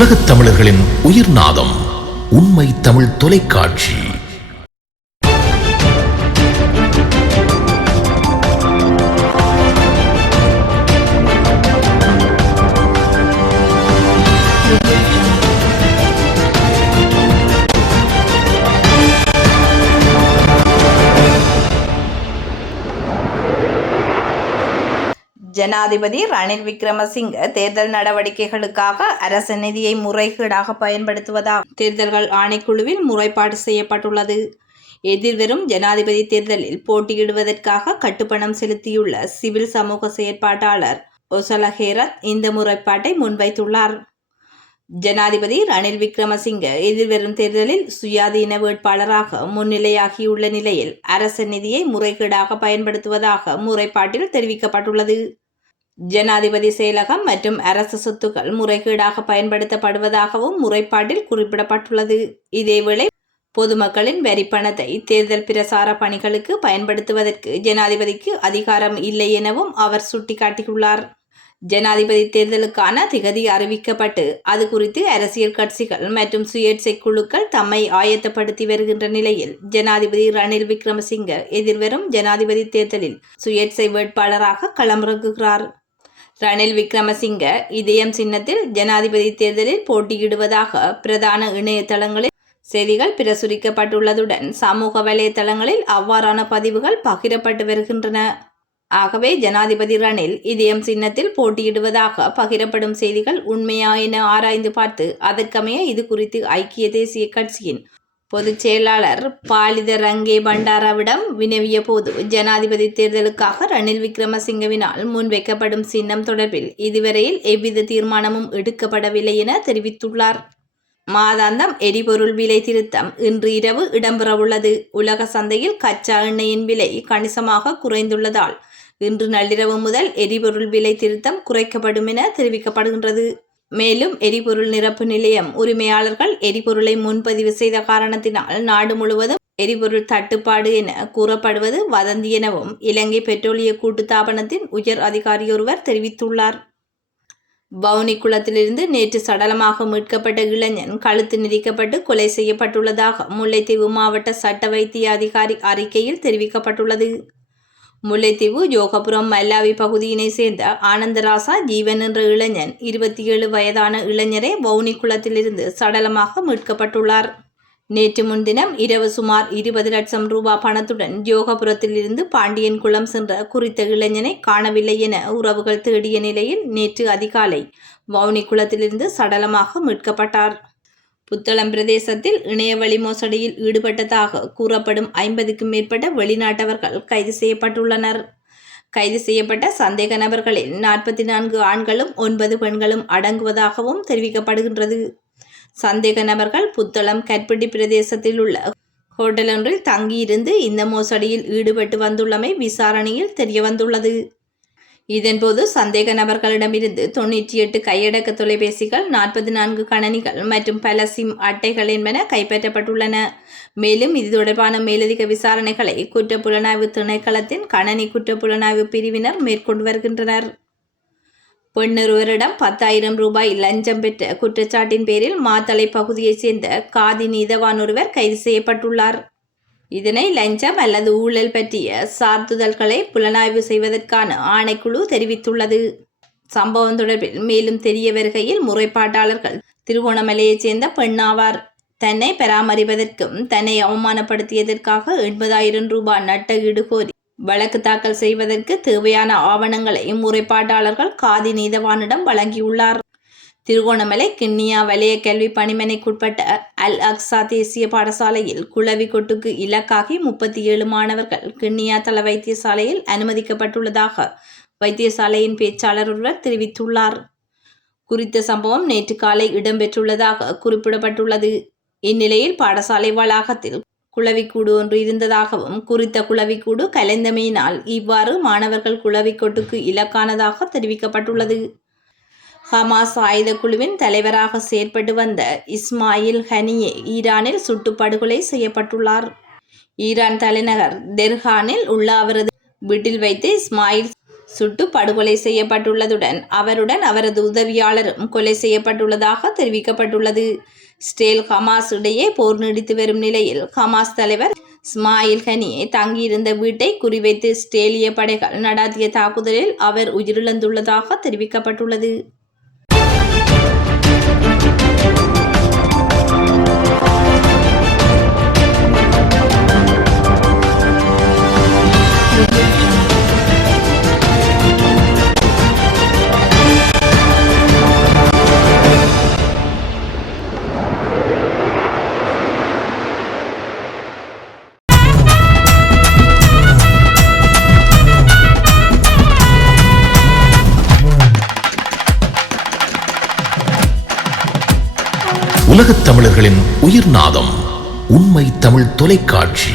உலகத் தமிழர்களின் உயிர்நாதம் உண்மை தமிழ் தொலைக்காட்சி. ஜனாதிபதி ரணில் விக்ரமசிங்க தேர்தல் நடவடிக்கைகளுக்காக அரசு நிதியை முறைகேடாக பயன்படுத்துவதாக தேர்தல்கள் ஆணைக்குழுவில் முறைப்பாடு செய்யப்பட்டுள்ளது. எதிர்வரும் ஜனாதிபதி தேர்தலில் போட்டியிடுவதற்காக கட்டுப்பணம் செலுத்தியுள்ள சிவில் சமூக செயற்பாட்டாளர் ஒசல ஹேரத் இந்த முறைப்பாட்டை முன்வைத்துள்ளார். ஜனாதிபதி ரணில் விக்ரமசிங்க எதிர்வரும் தேர்தலில் சுயாதீன வேட்பாளராக முன்னிலையாகியுள்ள நிலையில் அரசு நிதியை முறைகேடாக பயன்படுத்துவதாக முறைப்பாட்டில் தெரிவிக்கப்பட்டுள்ளது. ஜனாதிபதி செயலகம் மற்றும் அரசு சொத்துக்கள் முறைகேடாக பயன்படுத்தப்படுவதாகவும் முறைப்பாட்டில் குறிப்பிடப்பட்டுள்ளது. இதேவேளை பொதுமக்களின் வரிப்பணத்தை தேர்தல் பிரசார பணிகளுக்கு பயன்படுத்துவதற்கு ஜனாதிபதிக்கு அதிகாரம் இல்லை எனவும் அவர் சுட்டிக்காட்டியுள்ளார். ஜனாதிபதி தேர்தலுக்கான திகதி அறிவிக்கப்பட்டு அது குறித்து அரசியல் கட்சிகள் மற்றும் சுயேட்சை குழுக்கள் தம்மை ஆயத்தப்படுத்தி வருகின்ற நிலையில் ஜனாதிபதி ரணில் விக்ரமசிங்க எதிர்வரும் ஜனாதிபதி தேர்தலில் சுயேட்சை வேட்பாளராக களமிறங்குகிறார். ரணில் விக்ரமசிங்க இதயம் சின்னத்தில் ஜனாதிபதி தேர்தலில் போட்டியிடுவதாக பிரதான இணையதளங்களில் செய்திகள் பிரசுரிக்கப்பட்டுள்ளதுடன் சமூக வலைதளங்களில் அவ்வாறான பதிவுகள் பகிரப்பட்டு வருகின்றன. ஆகவே ஜனாதிபதி ரணில் இதயம் சின்னத்தில் போட்டியிடுவதாக பகிரப்படும் செய்திகள் உண்மையா என ஆராய்ந்து பார்த்து அதற்கமைய இது குறித்து ஐக்கிய தேசிய கட்சியின் பொதுச் செயலாளர் பாலித ரங்கே பண்டாரவிடம் வினவிய போது ஜனாதிபதி தேர்தலுக்காக ரணில் விக்ரமசிங்கவினால் முன்வைக்கப்படும் சின்னம் தொடர்பில் இதுவரையில் எவ்வித தீர்மானமும் எடுக்கப்படவில்லை என தெரிவித்துள்ளார். மாதாந்தம் எரிபொருள் விலை திருத்தம் இன்று இரவு இடம்பெறவுள்ளது. உலக சந்தையில் கச்சா எண்ணெயின் விலை கணிசமாக குறைந்துள்ளதால் இன்று நள்ளிரவு முதல் எரிபொருள் விலை திருத்தம் குறைக்கப்படும் என தெரிவிக்கப்படுகின்றது. மேலும் எரிபொருள் நிரப்பு நிலையம் உரிமையாளர்கள் எரிபொருளை முன்பதிவு செய்த காரணத்தினால் நாடு முழுவதும் எரிபொருள் தட்டுப்பாடு என கூறப்படுவது வதந்தி எனவும் இலங்கை பெட்ரோலிய கூட்டுத்தாபனத்தின் உயர் அதிகாரியொருவர் தெரிவித்துள்ளார். வவுனி குளத்திலிருந்து நேற்று சடலமாக மீட்கப்பட்ட இளைஞன் கழுத்து நெரிக்கப்பட்டு கொலை செய்யப்பட்டுள்ளதாக முல்லைத்தீவு மாவட்ட சட்ட வைத்திய அதிகாரி அறிக்கையில் தெரிவிக்கப்பட்டுள்ளது. முல்லைத்தீவு யோகபுரம் மல்லாவி பகுதியினை சேர்ந்த ஆனந்தராசா ஜீவன் என்ற இளைஞன் 27 வயதான இளைஞரே வவுனி குளத்திலிருந்து சடலமாக மீட்கப்பட்டுள்ளார். நேற்று முன்தினம் இரவு சுமார் 20 லட்சம் ரூபாய் பணத்துடன் யோகபுரத்திலிருந்து பாண்டியன் குளம் சென்ற குறித்த இளைஞனை காணவில்லை என உறவுகள் தேடிய நிலையில் நேற்று அதிகாலை வவுனி குளத்திலிருந்து சடலமாக மீட்கப்பட்டார். புத்தளம் பிரதேசத்தில் இணைய வழி மோசடியில் ஈடுபட்டதாக கூறப்படும் 50க்கும் மேற்பட்ட வெளிநாட்டவர்கள் கைது செய்யப்பட்டுள்ளனர். கைது செய்யப்பட்ட சந்தேக நபர்களில் 44 ஆண்களும் 9 பெண்களும் அடங்குவதாகவும் தெரிவிக்கப்படுகின்றது. சந்தேக நபர்கள் புத்தளம் கற்பிடி பிரதேசத்தில் உள்ள ஹோட்டல் ஒன்றில் தங்கியிருந்து இந்த மோசடியில் ஈடுபட்டு வந்துள்ளமை விசாரணையில் தெரியவந்துள்ளது. இதன்போது சந்தேக நபர்களிடமிருந்து 98 கையடக்க தொலைபேசிகள், 44 கணனிகள் மற்றும் பல சிம் அட்டைகள் என்பன கைப்பற்றப்பட்டுள்ளன. மேலும் இது தொடர்பான மேலதிக விசாரணைகளை குற்றப்புலனாய்வு திணைக்களத்தின் கணனி குற்றப்புலனாய்வு பிரிவினர் மேற்கொண்டு வருகின்றனர். பெண்ணொருவரிடம் 10,000 ரூபாய் லஞ்சம் பெற்ற குற்றச்சாட்டின் பேரில் மாத்தளை பகுதியைச் சேர்ந்த காதி நீதவான் ஒருவர் கைது செய்யப்பட்டுள்ளார். இதனை லஞ்சம் அல்லது ஊழல் பற்றிய சார்ந்துதல்களை புலனாய்வு செய்வதற்கான ஆணைக்குழு தெரிவித்துள்ளது. சம்பவம் தொடர்பில் மேலும் தெரிய வருகையில் முறைப்பாட்டாளர்கள் திருகோணமலையைச் சேர்ந்த பெண்ணாவார். தன்னை பராமரிப்பதற்கும் தன்னை அவமானப்படுத்தியதற்காக 80,000 ரூபாய் நட்ட ஈடு கோரி வழக்கு தாக்கல் செய்வதற்கு தேவையான ஆவணங்களை முறைப்பாட்டாளர்கள் காதி நீதவானிடம் வழங்கியுள்ளார். திருகோணமலை கிண்ணியா வலய கல்வி பணிமனைக்குட்பட்ட அல் அக்ஸா தேசிய பாடசாலையில் குளவி கொட்டுக்கு இலக்காகி 37 மாணவர்கள் கிண்ணியா தள வைத்தியசாலையில் அனுமதிக்கப்பட்டுள்ளதாக வைத்தியசாலையின் பேச்சாளர் ஒருவர் தெரிவித்துள்ளார். குறித்த சம்பவம் நேற்று காலை இடம்பெற்றுள்ளதாக குறிப்பிடப்பட்டுள்ளது. இந்நிலையில் பாடசாலை வளாகத்தில் குளவிக்கூடு ஒன்று இருந்ததாகவும் குறித்த குளவிக்கூடு கலைந்தமையினால் இவ்வாறு மாணவர்கள் குளவிக்கொட்டுக்கு இலக்கானதாக தெரிவிக்கப்பட்டுள்ளது. ஹமாஸ் ஆயுத குழுவின் தலைவராக செயற்பட்டு வந்த இஸ்மாயில் ஹனியே ஈரானில் சுட்டு படுகொலை செய்யப்பட்டுள்ளார். ஈரான் தலைநகர் தெஹ்ரானில் உள்ள அவரது வீட்டில் வைத்து இஸ்மாயில் சுட்டு படுகொலை செய்யப்பட்டுள்ளதுடன் அவருடன் அவரது உதவியாளரும் கொலை செய்யப்பட்டுள்ளதாக தெரிவிக்கப்பட்டுள்ளது. இஸ்ரேல் ஹமாஸ் இடையே போர் நீடித்து வரும் நிலையில் ஹமாஸ் தலைவர் இஸ்மாயில் ஹனியே தங்கியிருந்த வீட்டை குறிவைத்து இஸ்ரேலிய படைகள் நடாத்திய தாக்குதலில் அவர் உயிரிழந்துள்ளதாக தெரிவிக்கப்பட்டுள்ளது. உலகத் தமிழர்களின் உயிர்நாதம் உண்மை தமிழ் தொலைக்காட்சி.